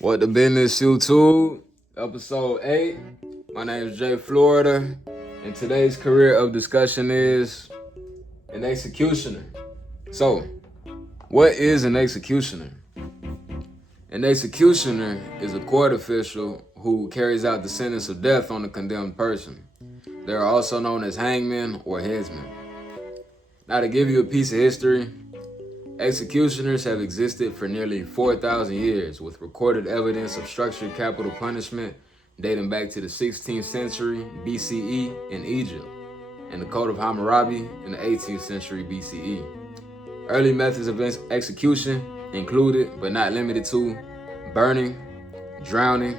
What the business, YouTube? Episode 8. My name is Jay Florida, and today's career of discussion is an executioner. So, what is an executioner? An executioner is a court official who carries out the sentence of death on a condemned person. They are also known as hangmen or headsmen. Now, to give you a piece of history, executioners have existed for nearly 4,000 years, with recorded evidence of structured capital punishment dating back to the 16th century BCE in Egypt, and the Code of Hammurabi in the 18th century BCE. Early methods of execution included, but not limited to, burning, drowning,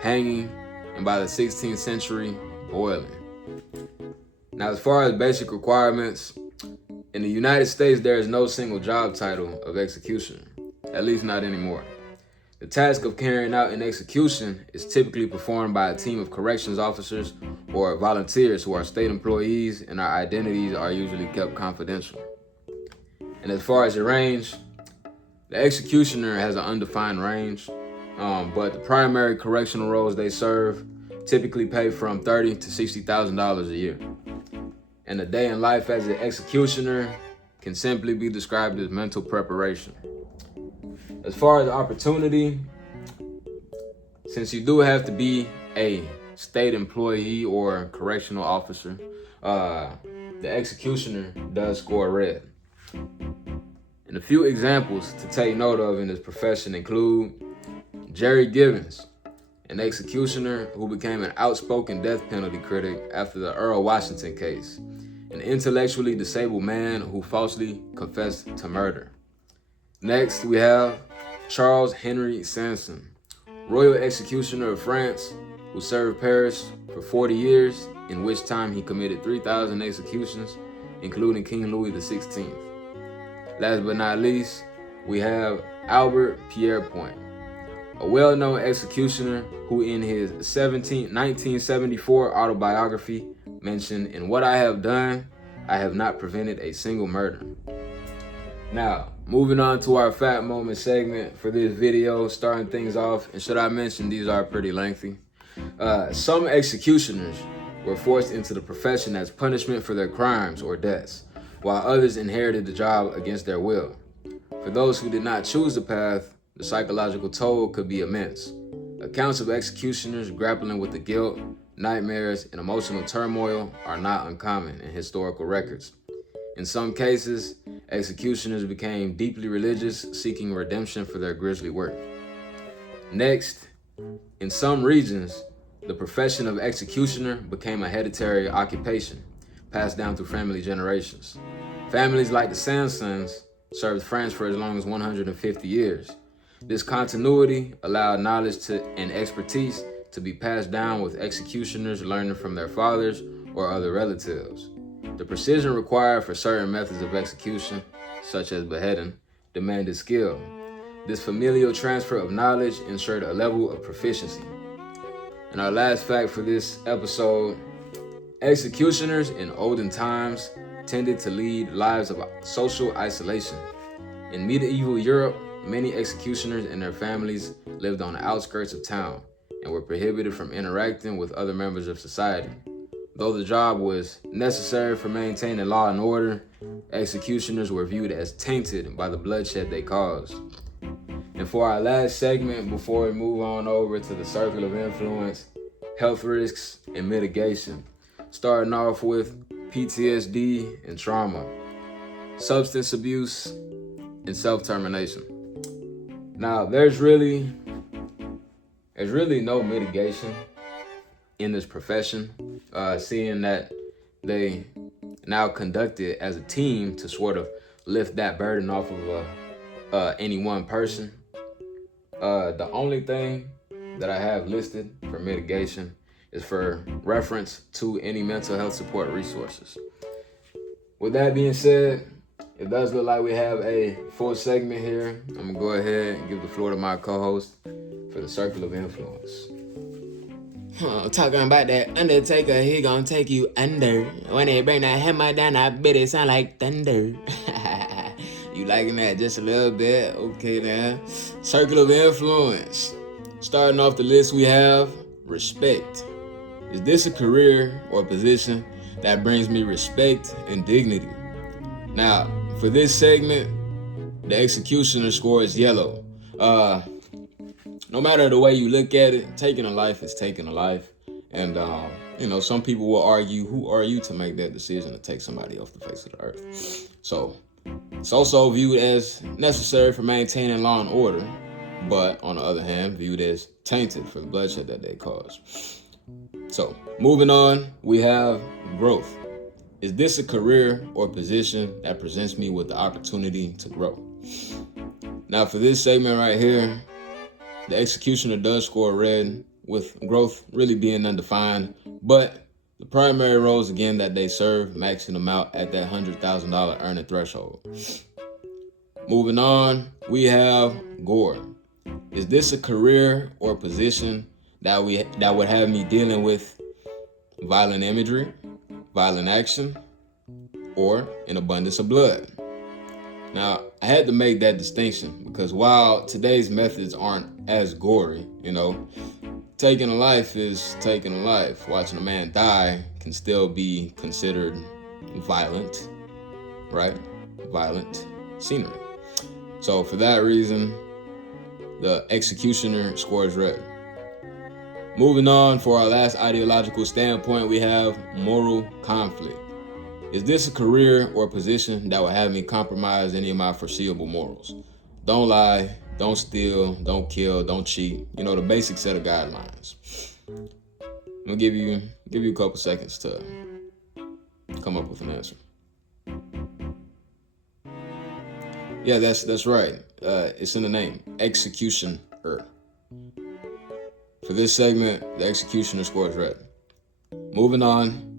hanging, and by the 16th century, boiling. Now, as far as basic requirements, in the United States, there is no single job title of executioner, at least not anymore. The task of carrying out an execution is typically performed by a team of corrections officers or volunteers who are state employees, and our identities are usually kept confidential. And as far as the range, the executioner has an undefined range, but the primary correctional roles they serve typically pay from $30,000 to $60,000 a year. And a day in life as an executioner can simply be described as mental preparation. As far as opportunity, since you do have to be a state employee or correctional officer, the executioner does score red. And a few examples to take note of in this profession include Jerry Givens, an executioner who became an outspoken death penalty critic after the Earl Washington case, an intellectually disabled man who falsely confessed to murder. Next, we have Charles Henry Sanson, royal executioner of France, who served Paris for 40 years, in which time he committed 3,000 executions, including King Louis XVI. Last but not least, we have Albert Pierrepoint, a well-known executioner who in his 1974 autobiography mentioned, "In what I have done, I have not prevented a single murder." Now, moving on to our Fat Moment segment for this video, starting things off, and should I mention these are pretty lengthy. Some executioners were forced into the profession as punishment for their crimes or deaths, while others inherited the job against their will. For those who did not choose the path, the psychological toll could be immense. Accounts of executioners grappling with the guilt, nightmares, and emotional turmoil are not uncommon in historical records. In some cases, executioners became deeply religious, seeking redemption for their grisly work. Next, in some regions, the profession of executioner became a hereditary occupation, passed down through family generations. Families like the Sansons served France for as long as 150 years. This continuity allowed knowledge and expertise to be passed down, with executioners learning from their fathers or other relatives. The precision required for certain methods of execution, such as beheading, demanded skill. This familial transfer of knowledge ensured a level of proficiency. And our last fact for this episode, executioners in olden times tended to lead lives of social isolation. In medieval Europe, many executioners and their families lived on the outskirts of town and were prohibited from interacting with other members of society. Though the job was necessary for maintaining law and order, executioners were viewed as tainted by the bloodshed they caused. And for our last segment, before we move on over to the circle of influence, health risks and mitigation, starting off with PTSD and trauma, substance abuse, and self-termination. Now, there's really no mitigation in this profession, seeing that they now conduct it as a team to sort of lift that burden off of any one person. The only thing that I have listed for mitigation is for reference to any mental health support resources. With that being said, it does look like we have a full segment here. I'm gonna go ahead and give the floor to my co-host for the circle of influence. Talking about that Undertaker, he gonna take you under. When they bring that hammer down, I bet it sound like thunder. You liking that just a little bit? Okay then. Circle of influence. Starting off the list, we have respect. Is this a career or position that brings me respect and dignity? Now, for this segment, the executioner score is yellow. No matter the way you look at it, taking a life is taking a life. And, some people will argue, who are you to make that decision to take somebody off the face of the earth? So, it's also viewed as necessary for maintaining law and order, but on the other hand, viewed as tainted for the bloodshed that they cause. So, moving on, we have growth. Is this a career or position that presents me with the opportunity to grow? Now, for this segment right here, the executioner does score red, with growth really being undefined, but the primary roles, again, that they serve, maxing them out at that $100,000 earning threshold. Moving on, we have gore. Is this a career or position that would have me dealing with violent imagery, violent action, or an abundance of blood? Now, I had to make that distinction because while today's methods aren't as gory, taking a life is taking a life. Watching a man die can still be considered violent, right? Violent scenery. So for that reason, the executioner scores red. Moving on, for our last ideological standpoint, we have moral conflict. Is this a career or position that will have me compromise any of my foreseeable morals? Don't lie, don't steal, don't kill, don't cheat. The basic set of guidelines. I'm gonna give you a couple seconds to come up with an answer. Yeah, that's right. It's in the name, executioner. For this segment, the executioner scores red. Moving on,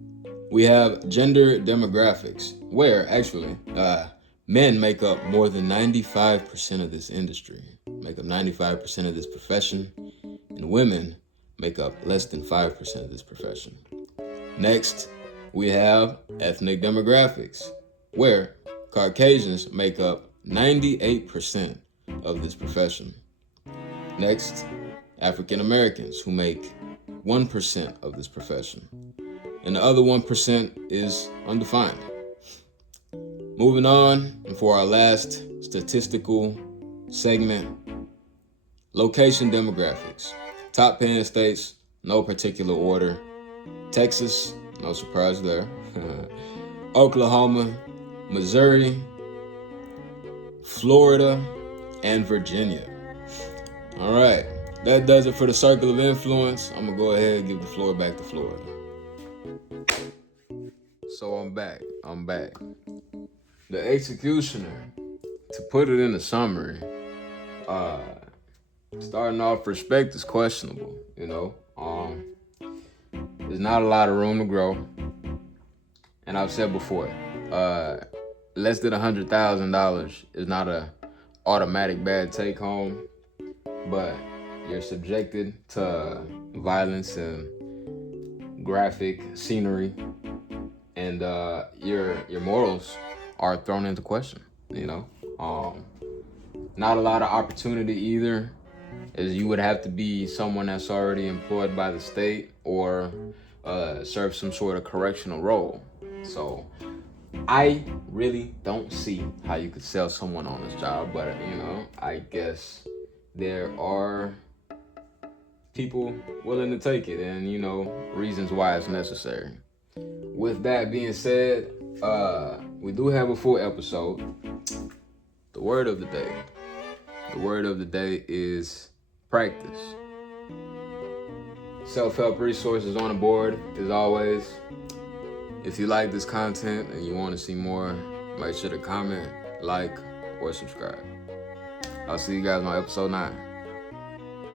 we have gender demographics, where actually men make up more than 95% of this industry, make up 95% of this profession, and women make up less than 5% of this profession. Next, we have ethnic demographics, where Caucasians make up 98% of this profession. Next, African Americans, who make 1% of this profession. And the other 1% is undefined. Moving on, and for our last statistical segment, location demographics. Top paying states, no particular order. Texas, no surprise there. Oklahoma, Missouri, Florida, and Virginia. All right, that does it for the circle of influence. I'm gonna go ahead and give the floor back to Florida. So I'm back. The executioner, to put it in a summary, starting off, respect is questionable, there's not a lot of room to grow. And I've said before, less than $100,000 is not a automatic bad take home, but you're subjected to violence and graphic scenery, and your morals are thrown into question. Not a lot of opportunity either, as you would have to be someone that's already employed by the state or serve some sort of correctional role. So I really don't see how you could sell someone on this job, but I guess there are people willing to take it, and reasons why it's necessary. With that being said, we do have a full episode. The word of the day. The word of the day is practice. Self-help resources on the board, as always. If you like this content and you want to see more, make sure to comment, like, or subscribe. I'll see you guys on episode 9.